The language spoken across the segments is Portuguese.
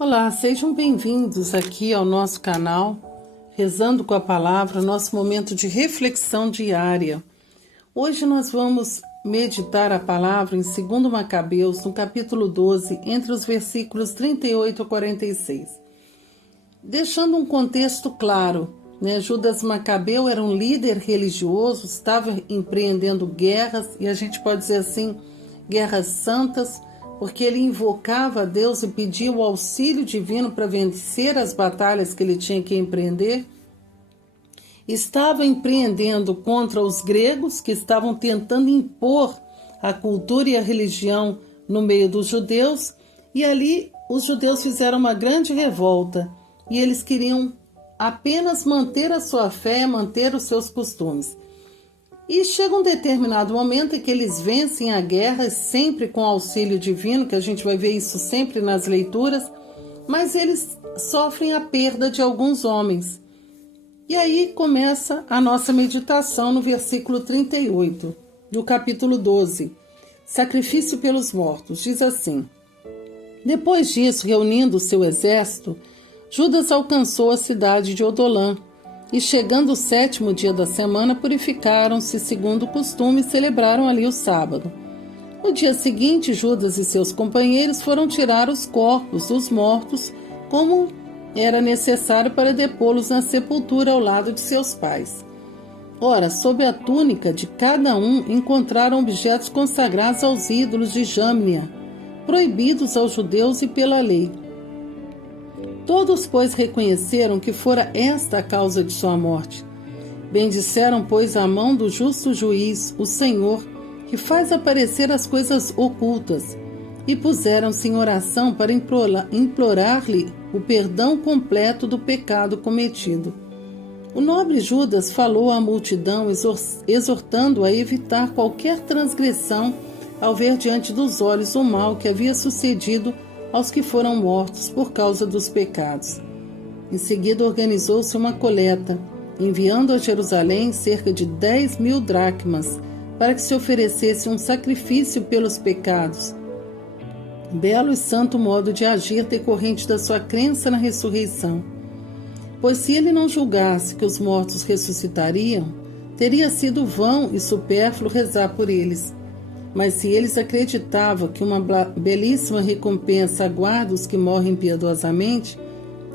Olá, sejam bem-vindos aqui ao nosso canal, Rezando com a Palavra, nosso momento de reflexão diária. Hoje nós vamos meditar a palavra em 2 Macabeus, no capítulo 12, entre os versículos 38 a 46. Deixando um contexto claro, Judas Macabeu era um líder religioso, estava empreendendo guerras, e a gente pode dizer assim, guerras santas, porque ele invocava a Deus e pedia o auxílio divino para vencer as batalhas que ele tinha que empreender. Estava empreendendo contra os gregos, que estavam tentando impor a cultura e a religião no meio dos judeus, e ali os judeus fizeram uma grande revolta, e eles queriam apenas manter a sua fé, manter os seus costumes. E chega um determinado momento em que eles vencem a guerra, sempre com auxílio divino, que a gente vai ver isso sempre nas leituras, mas eles sofrem a perda de alguns homens. E aí começa a nossa meditação no versículo 38, do capítulo 12, Sacrifício pelos Mortos. Diz assim: Depois disso, reunindo o seu exército, Judas alcançou a cidade de Odolã, e chegando o 7º dia da semana, purificaram-se segundo o costume e celebraram ali o sábado. No dia seguinte, Judas e seus companheiros foram tirar os corpos dos mortos, como era necessário para depô-los na sepultura ao lado de seus pais. Ora, sob a túnica de cada um encontraram objetos consagrados aos ídolos de Jâmnia, proibidos aos judeus e pela lei. Todos, pois, reconheceram que fora esta a causa de sua morte. Bendisseram, pois, a mão do justo juiz, o Senhor, que faz aparecer as coisas ocultas, e puseram-se em oração para implorar-lhe o perdão completo do pecado cometido. O nobre Judas falou à multidão, exortando a evitar qualquer transgressão ao ver diante dos olhos o mal que havia sucedido aos que foram mortos por causa dos pecados. Em seguida organizou-se uma coleta, enviando a Jerusalém cerca de 10.000 dracmas, para que se oferecesse um sacrifício pelos pecados. Belo e santo modo de agir decorrente da sua crença na ressurreição. Pois se ele não julgasse que os mortos ressuscitariam, teria sido vão e supérfluo rezar por eles. Mas se eles acreditavam que uma belíssima recompensa aguarda os que morrem piedosamente,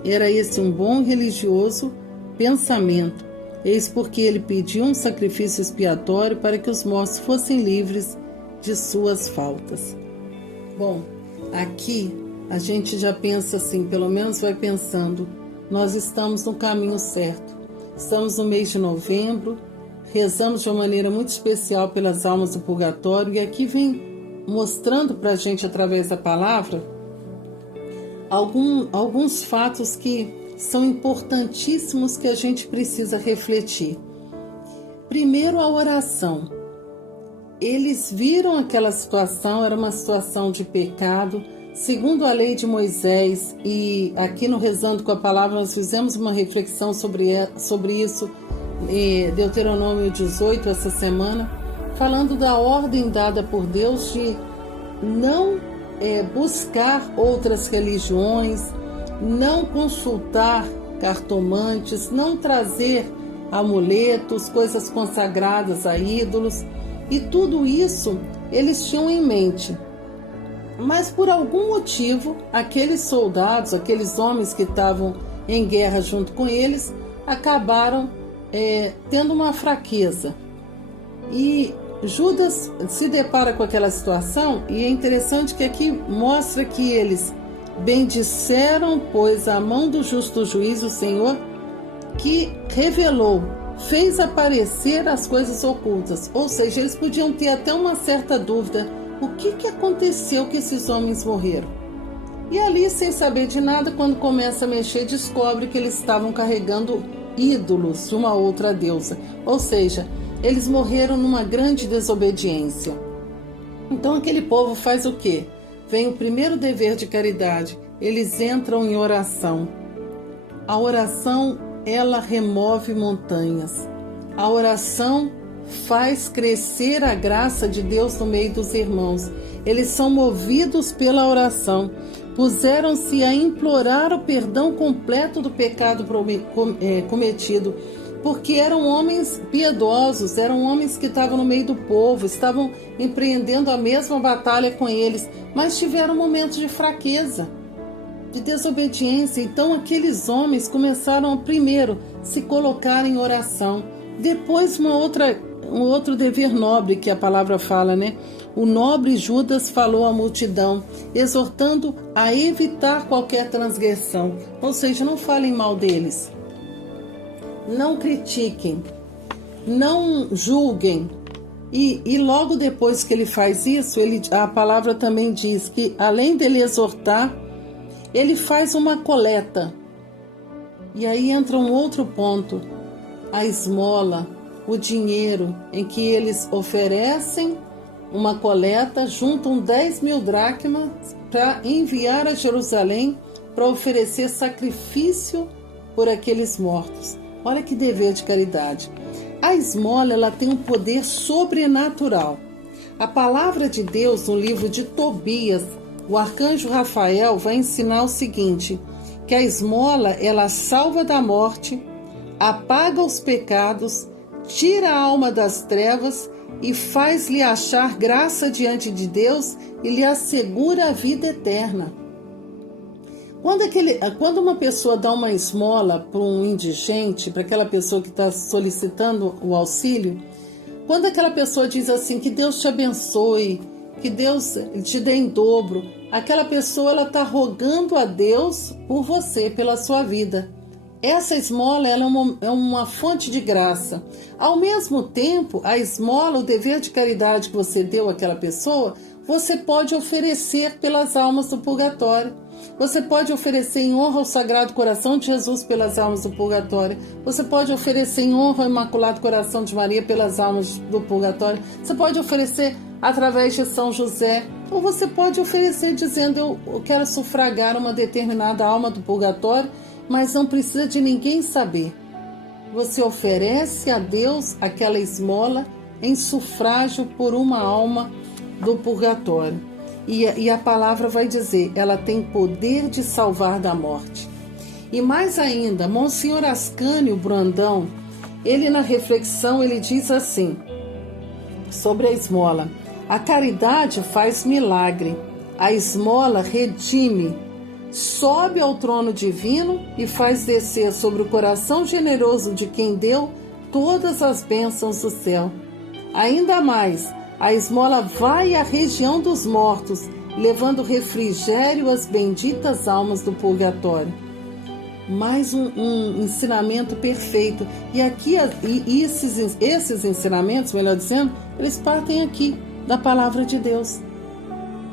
era esse um bom e religioso pensamento. Eis porque ele pediu um sacrifício expiatório para que os mortos fossem livres de suas faltas. Bom, aqui a gente já pensa assim, pelo menos vai pensando, nós estamos no caminho certo. Estamos no mês de novembro, rezamos de uma maneira muito especial pelas almas do purgatório, e aqui vem mostrando para a gente, através da palavra, alguns fatos que são importantíssimos que a gente precisa refletir. Primeiro, a oração. Eles viram aquela situação, era uma situação de pecado, segundo a lei de Moisés, e aqui no Rezando com a Palavra nós fizemos uma reflexão sobre isso, Deuteronômio 18 essa semana, falando da ordem dada por Deus de não buscar outras religiões, não consultar cartomantes, não trazer amuletos, coisas consagradas a ídolos, e tudo isso eles tinham em mente. Mas por algum motivo, aqueles soldados, aqueles homens que estavam em guerra junto com eles, acabaram tendo uma fraqueza. E Judas se depara com aquela situação, e é interessante que aqui mostra que eles bendisseram, pois, a mão do justo juiz, o Senhor, que revelou, fez aparecer as coisas ocultas. Ou seja, eles podiam ter até uma certa dúvida, o que aconteceu que esses homens morreram? E ali, sem saber de nada, quando começa a mexer, descobre que eles estavam carregando ídolos de uma outra deusa, ou seja, eles morreram numa grande desobediência. Então aquele povo faz o quê? Vem o primeiro dever de caridade, eles entram em oração. A oração, ela remove montanhas. A oração faz crescer a graça de Deus no meio dos irmãos. Eles são movidos pela oração. puseram-se a implorar o perdão completo do pecado cometido, porque eram homens piedosos, eram homens que estavam no meio do povo, estavam empreendendo a mesma batalha com eles, mas tiveram momentos de fraqueza, de desobediência. Então aqueles homens começaram a primeiro se colocar em oração, depois um outro dever nobre que a palavra fala, né? O nobre Judas falou à multidão, exortando a evitar qualquer transgressão, ou seja, não falem mal deles, não critiquem, não julguem. E logo depois que ele faz isso, a palavra também diz que, além dele exortar, ele faz uma coleta. E aí entra um outro ponto, a esmola, o dinheiro, em que eles oferecem uma coleta, juntam 10.000 dracmas para enviar a Jerusalém para oferecer sacrifício por aqueles mortos. Olha que dever de caridade. A esmola, ela tem um poder sobrenatural. A palavra de Deus, no livro de Tobias, o arcanjo Rafael vai ensinar o seguinte, que a esmola, ela salva da morte, apaga os pecados, tira a alma das trevas e faz-lhe achar graça diante de Deus e lhe assegura a vida eterna. Quando uma pessoa dá uma esmola para um indigente, para aquela pessoa que está solicitando o auxílio, quando aquela pessoa diz assim, que Deus te abençoe, que Deus te dê em dobro, aquela pessoa ela está rogando a Deus por você, pela sua vida. Essa esmola ela é uma fonte de graça. Ao mesmo tempo, a esmola, o dever de caridade que você deu àquela pessoa, você pode oferecer pelas almas do purgatório. Você pode oferecer em honra ao Sagrado Coração de Jesus pelas almas do purgatório. Você pode oferecer em honra ao Imaculado Coração de Maria pelas almas do purgatório. Você pode oferecer através de São José. Ou você pode oferecer dizendo, eu quero sufragar uma determinada alma do purgatório, mas não precisa de ninguém saber. Você oferece a Deus aquela esmola em sufrágio por uma alma do purgatório. E a palavra vai dizer, ela tem poder de salvar da morte. E mais ainda, Monsenhor Ascânio Brandão, ele na reflexão, ele diz assim, sobre a esmola, a caridade faz milagre, a esmola redime, sobe ao trono divino e faz descer sobre o coração generoso de quem deu todas as bênçãos do céu. Ainda mais, a esmola vai à região dos mortos, levando refrigério às benditas almas do purgatório. Mais um ensinamento perfeito. E aqui esses ensinamentos, melhor dizendo, eles partem aqui da palavra de Deus.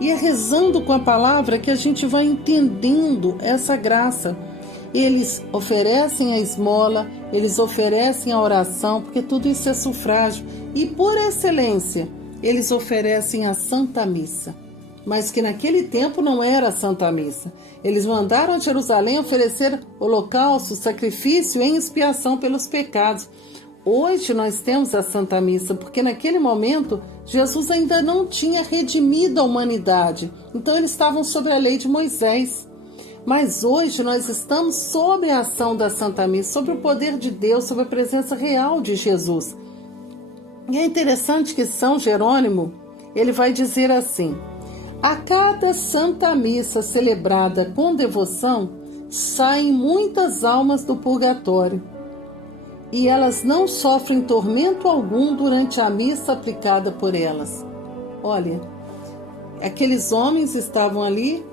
E é rezando com a palavra que a gente vai entendendo essa graça. Eles oferecem a esmola, eles oferecem a oração, porque tudo isso é sufrágio. E por excelência, eles oferecem a Santa Missa. Mas que naquele tempo não era a Santa Missa. Eles mandaram a Jerusalém oferecer holocausto, sacrifício em expiação pelos pecados. Hoje nós temos a Santa Missa, porque naquele momento Jesus ainda não tinha redimido a humanidade. Então eles estavam sob a lei de Moisés. Mas hoje nós estamos sob a ação da Santa Missa, sobre o poder de Deus, sobre a presença real de Jesus. E é interessante que São Jerônimo, ele vai dizer assim, a cada Santa Missa celebrada com devoção, saem muitas almas do purgatório, e elas não sofrem tormento algum durante a missa aplicada por elas. Olha, aqueles homens estavam ali,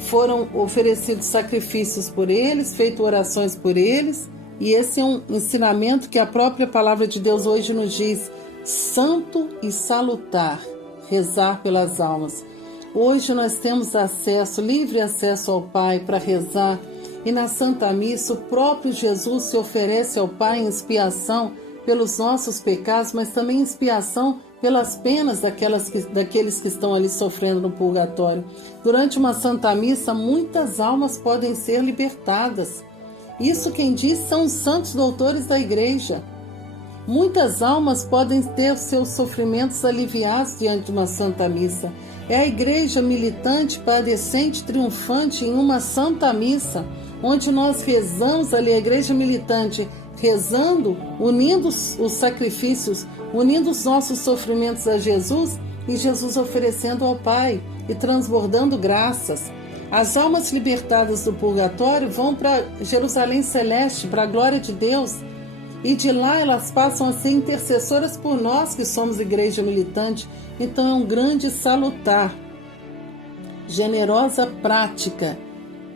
foram oferecidos sacrifícios por eles, feitas orações por eles, e esse é um ensinamento que a própria palavra de Deus hoje nos diz, santo e salutar, rezar pelas almas. Hoje nós temos acesso, livre acesso ao Pai para rezar, e na Santa Missa o próprio Jesus se oferece ao Pai em expiação pelos nossos pecados, mas também em expiação pelas penas daqueles que estão ali sofrendo no purgatório. Durante uma Santa Missa, muitas almas podem ser libertadas. Isso quem diz são os santos doutores da Igreja. Muitas almas podem ter seus sofrimentos aliviados diante de uma Santa Missa. É a igreja militante, padecente, triunfante em uma santa missa, onde nós rezamos ali, a igreja militante rezando, unindo os sacrifícios, unindo os nossos sofrimentos a Jesus e Jesus oferecendo ao Pai e transbordando graças. As almas libertadas do purgatório vão para Jerusalém Celeste, para a glória de Deus, e de lá elas passam a ser intercessoras por nós que somos igreja militante. Então é um grande salutar, generosa prática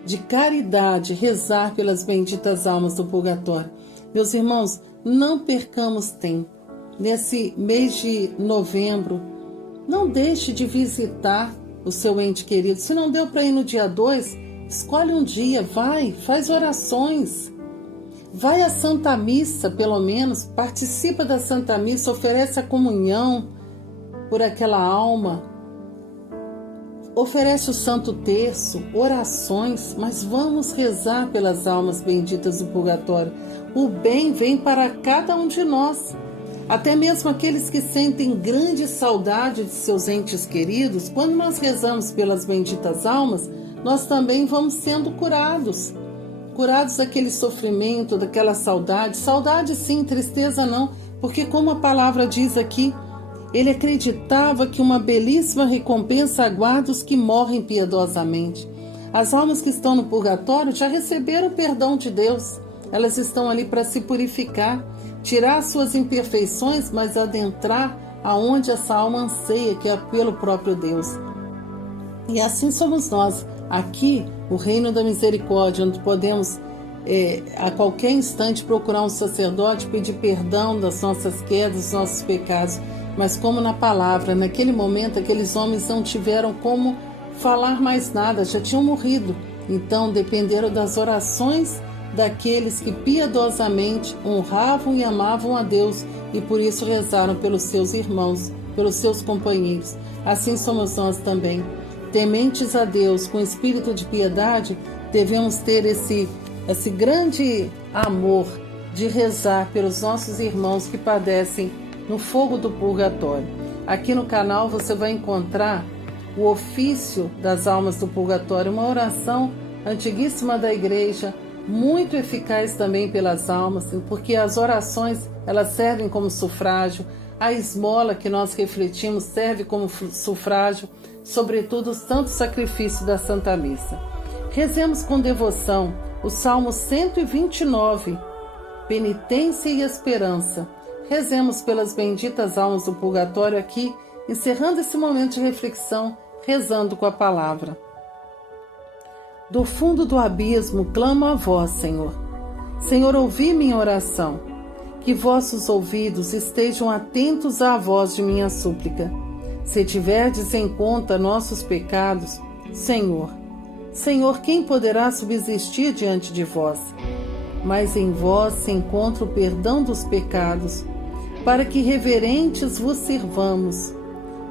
de caridade, rezar pelas benditas almas do purgatório. Meus irmãos, não percamos tempo. Nesse mês de novembro, não deixe de visitar o seu ente querido. Se não deu para ir no dia 2, escolhe um dia, vai, faz orações. Vai à Santa Missa, pelo menos, participa da Santa Missa, oferece a comunhão por aquela alma, oferece o Santo Terço, orações, mas vamos rezar pelas almas benditas do purgatório. O bem vem para cada um de nós. Até mesmo aqueles que sentem grande saudade de seus entes queridos, quando nós rezamos pelas benditas almas, nós também vamos sendo curados. Curados daquele sofrimento, daquela saudade. Saudade sim, tristeza não, porque como a palavra diz aqui, ele acreditava que uma belíssima recompensa aguarda os que morrem piedosamente. As almas que estão no purgatório já receberam o perdão de Deus. Elas estão ali para se purificar, tirar suas imperfeições, mas adentrar aonde essa alma anseia, que é pelo próprio Deus. E assim somos nós. Aqui, o reino da misericórdia, onde podemos a qualquer instante procurar um sacerdote, pedir perdão das nossas quedas, dos nossos pecados. Mas como na palavra, naquele momento, aqueles homens não tiveram como falar mais nada, já tinham morrido. Então, dependeram das orações daqueles que piedosamente honravam e amavam a Deus e por isso rezaram pelos seus irmãos, pelos seus companheiros. Assim somos nós também. Tementes a Deus, com espírito de piedade, devemos ter esse grande amor de rezar pelos nossos irmãos que padecem no fogo do purgatório. Aqui no canal você vai encontrar o ofício das almas do purgatório, uma oração antiguíssima da igreja, muito eficaz também pelas almas, porque as orações elas servem como sufrágio, a esmola que nós refletimos serve como sufrágio, sobretudo o santo sacrifício da Santa Missa. Rezemos com devoção o Salmo 129, penitência e esperança. Rezemos pelas benditas almas do purgatório aqui, encerrando esse momento de reflexão, rezando com a palavra. Do fundo do abismo clamo a vós, Senhor. Senhor, ouvi minha oração. Que vossos ouvidos estejam atentos à voz de minha súplica. Se tiverdes em conta nossos pecados, Senhor, quem poderá subsistir diante de vós? Mas em vós se encontra o perdão dos pecados, para que reverentes vos sirvamos.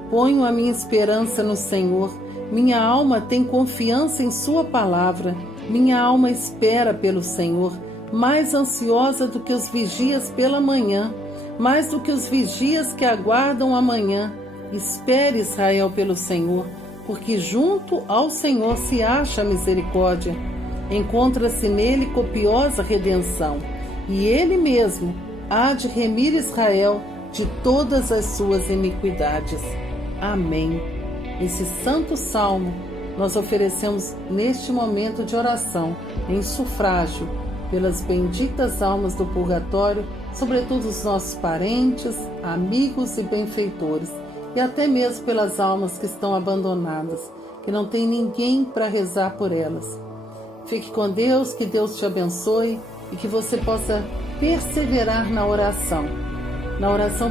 Ponho a minha esperança no Senhor, minha alma tem confiança em sua palavra, minha alma espera pelo Senhor, mais ansiosa do que os vigias pela manhã, mais do que os vigias que aguardam a manhã. Espere, Israel, pelo Senhor, porque junto ao Senhor se acha a misericórdia. Encontra-se nele copiosa redenção, e ele mesmo há de remir Israel de todas as suas iniquidades. Amém. Esse santo salmo nós oferecemos neste momento de oração, em sufrágio, pelas benditas almas do purgatório, sobretudo os nossos parentes, amigos e benfeitores, e até mesmo pelas almas que estão abandonadas, que não tem ninguém para rezar por elas. Fique com Deus, que Deus te abençoe e que você possa perseverar na oração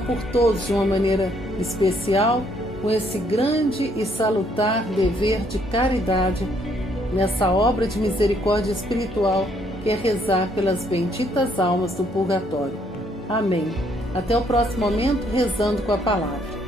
por todos de uma maneira especial, com esse grande e salutar dever de caridade, nessa obra de misericórdia espiritual que é rezar pelas benditas almas do purgatório. Amém. Até o próximo momento, rezando com a palavra.